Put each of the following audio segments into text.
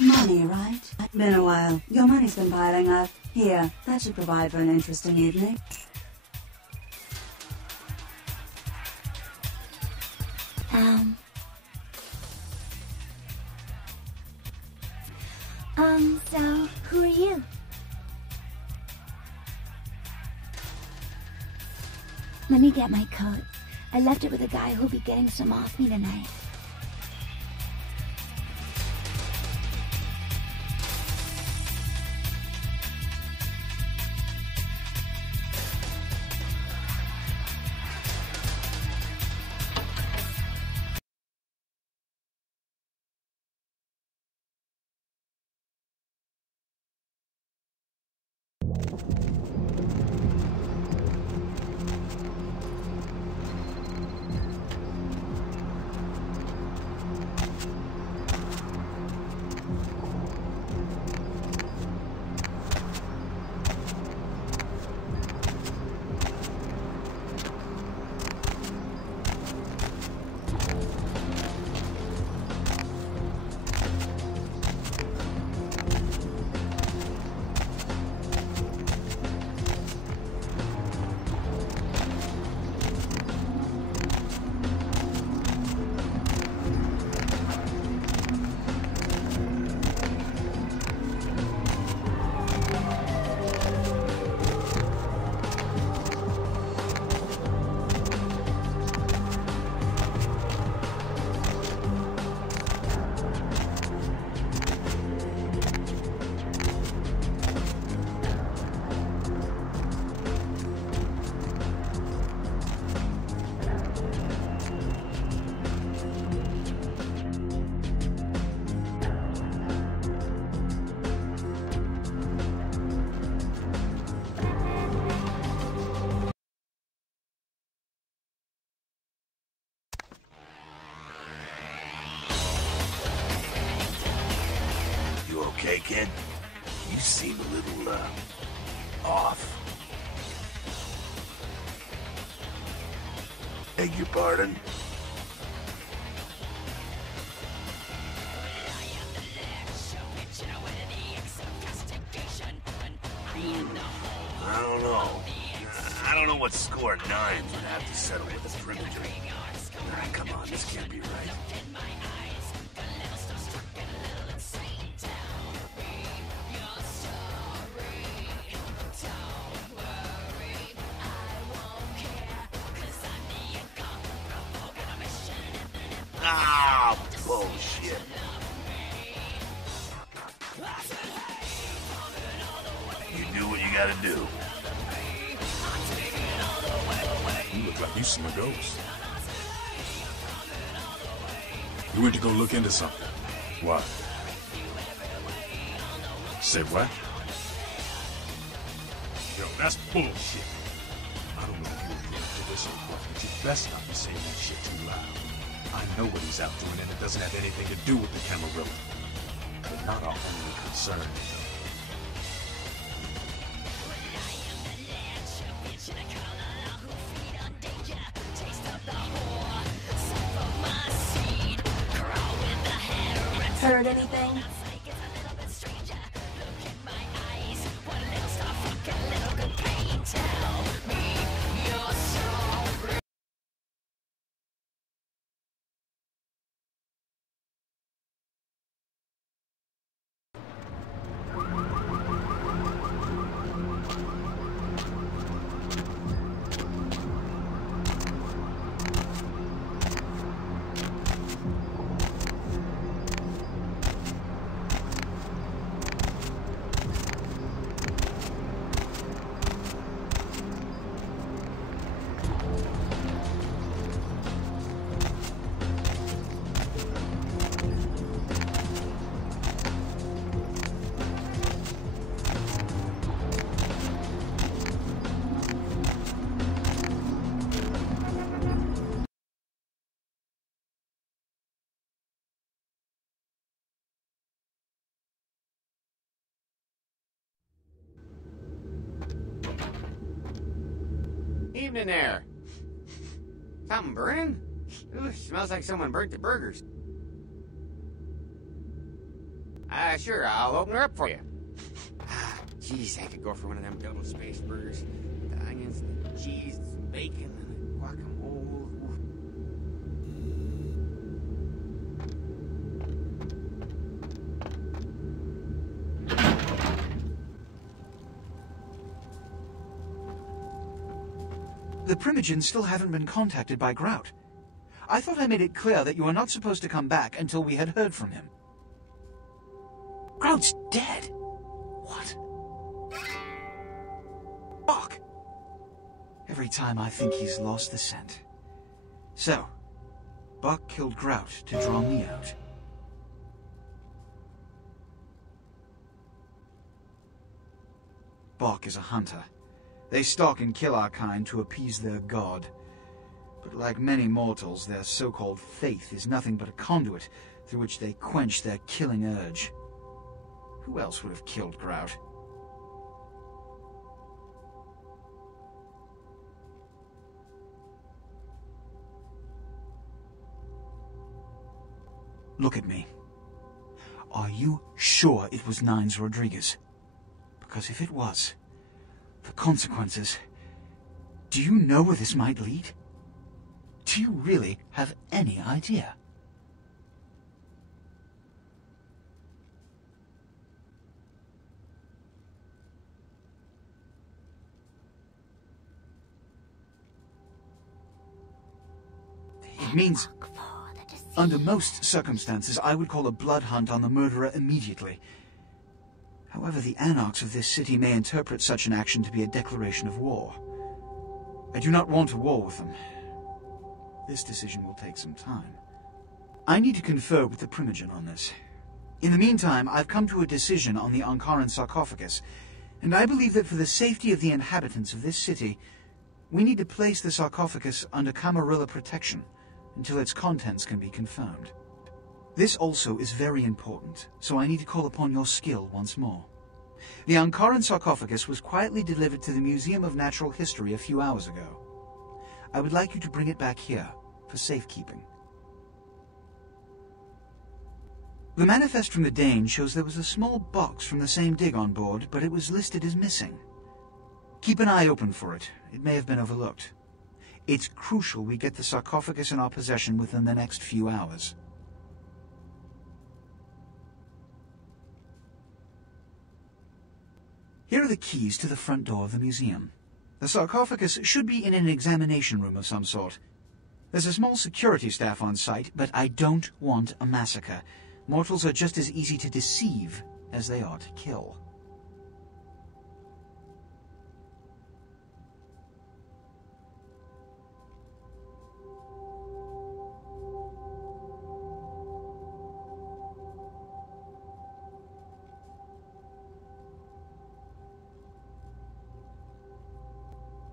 Money, right? Been a while. Your money's been piling up. Here, that should provide for an interesting evening. So, who are you? Let me get my coat. I left it with a guy who'll be getting some off me tonight. Okay, kid? You seem a little, off. Beg your pardon? I don't know what score nines would have to settle with a privileger. Come on, this can't be right. Ah, bullshit. You do what you gotta do. You look like you seen a ghost. You went to go look into something. What? Said what? Yo, that's bullshit. I don't know if you're drunk to this or what, but you best not be saying that shit too loud. I know what he's out doing, and it doesn't have anything to do with the Camarilla. But not our only concern. Heard anything? Evening there. Something burning? Ooh, smells like someone burnt the burgers. Sure, I'll open her up for you. Jeez, I could go for one of them double spaced burgers. The onions, the cheese, the bacon, and the guacamole. The Primogens still haven't been contacted by Grout. I thought I made it clear that you were not supposed to come back until we had heard from him. Grout's dead? What? Fuck! Every time I think he's lost the scent. So, Buck killed Grout to draw me out. Buck is a hunter. They stalk and kill our kind to appease their god. But like many mortals, their so-called faith is nothing but a conduit through which they quench their killing urge. Who else would have killed Grout? Look at me. Are you sure it was Nines Rodriguez? Because if it was, the consequences... Do you know where this might lead? Do you really have any idea? It means, under most circumstances, I would call a blood hunt on the murderer immediately. However, the anarchs of this city may interpret such an action to be a declaration of war. I do not want a war with them. This decision will take some time. I need to confer with the Primogen on this. In the meantime, I've come to a decision on the Ankaran sarcophagus, and I believe that for the safety of the inhabitants of this city, we need to place the sarcophagus under Camarilla protection until its contents can be confirmed. This also is very important, so I need to call upon your skill once more. The Ankaran sarcophagus was quietly delivered to the Museum of Natural History a few hours ago. I would like you to bring it back here for safekeeping. The manifest from the Dane shows there was a small box from the same dig on board, but it was listed as missing. Keep an eye open for it. It may have been overlooked. It's crucial we get the sarcophagus in our possession within the next few hours. Here are the keys to the front door of the museum. The sarcophagus should be in an examination room of some sort. There's a small security staff on site, but I don't want a massacre. Mortals are just as easy to deceive as they are to kill.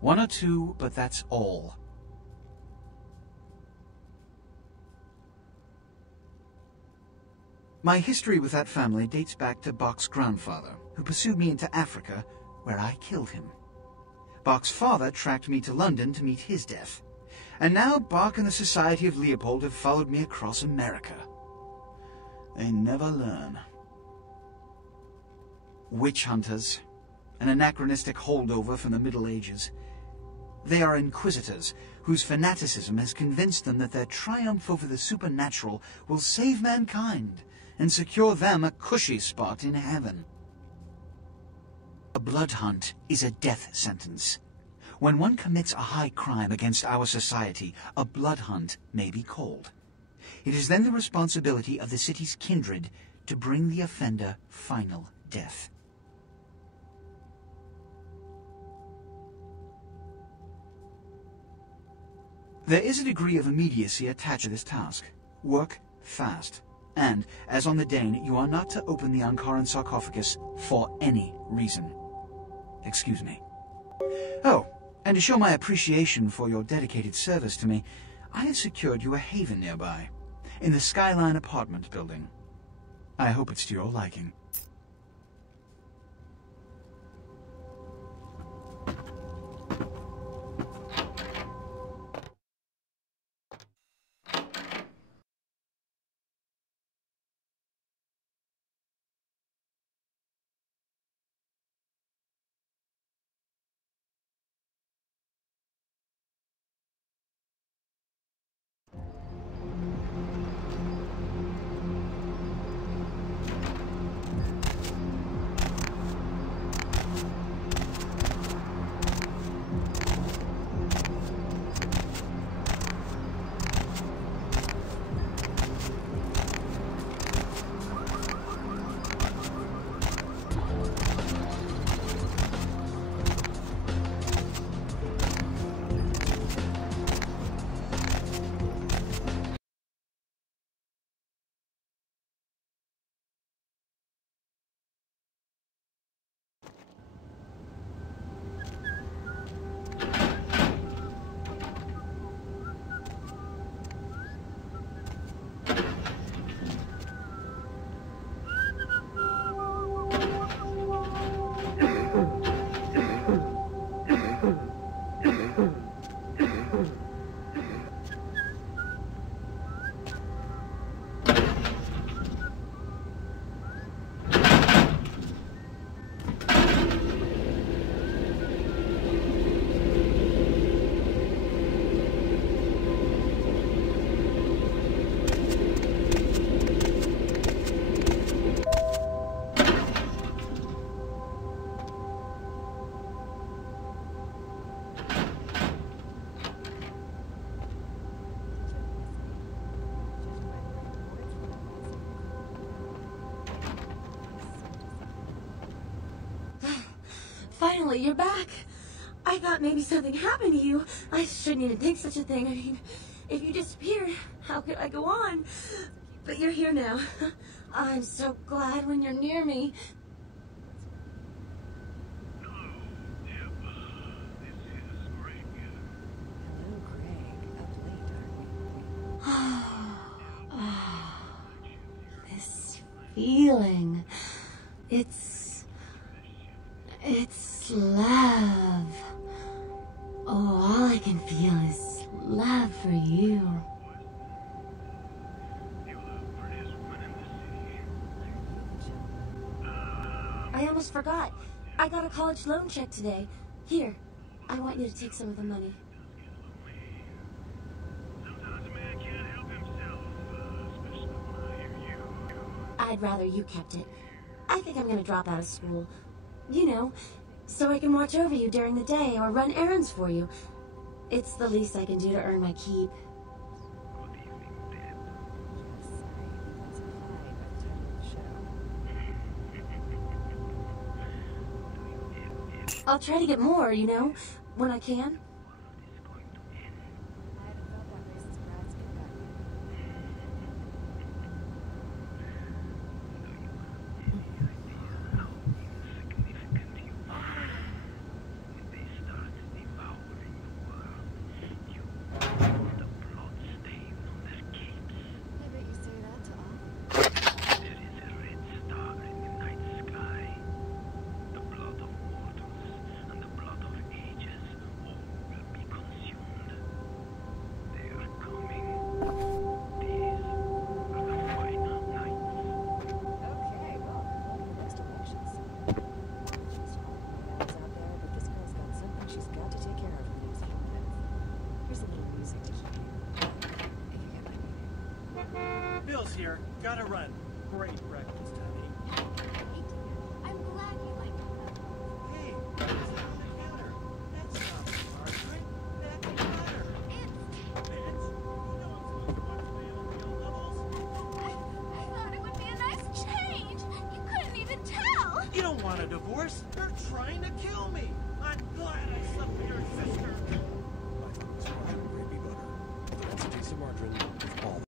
One or two, but that's all. My history with that family dates back to Buck's grandfather, who pursued me into Africa, where I killed him. Buck's father tracked me to London to meet his death. And now Buck and the Society of Leopold have followed me across America. They never learn. Witch hunters, an anachronistic holdover from the Middle Ages. They are inquisitors, whose fanaticism has convinced them that their triumph over the supernatural will save mankind and secure them a cushy spot in heaven. A blood hunt is a death sentence. When one commits a high crime against our society, a blood hunt may be called. It is then the responsibility of the city's kindred to bring the offender final death. There is a degree of immediacy attached to this task. Work fast. And, as on the Dane, you are not to open the Ankaran sarcophagus for any reason. Excuse me. Oh, and to show my appreciation for your dedicated service to me, I have secured you a haven nearby, in the Skyline apartment building. I hope it's to your liking. finally, you're back. I thought maybe something happened to you. I shouldn't even think such a thing. I mean, if you disappeared, how could I go on? But you're here now. I'm so glad when you're near me. This feeling, it's love. Oh, all I can feel is love for you. I almost forgot. I got a college loan check today. Here, I want you to take some of the money. I'd rather you kept it. I think I'm gonna drop out of school. You know, so I can watch over you during the day or run errands for you. It's the least I can do to earn my keep. I'll try to get more, you know, when I can. Bill's here. Gotta run. Great breakfast, honey. I'm glad you like it. Hey, what is that on the counter? That's not margarine. That's butter. Bitch, you know I'm supposed to watch my own real levels. I thought it would be a nice change. You couldn't even tell. You don't want a divorce. They're trying to kill me. I'm glad I slept with your sister. I thought it was margarine gravy butter. That's a taste of margarine with all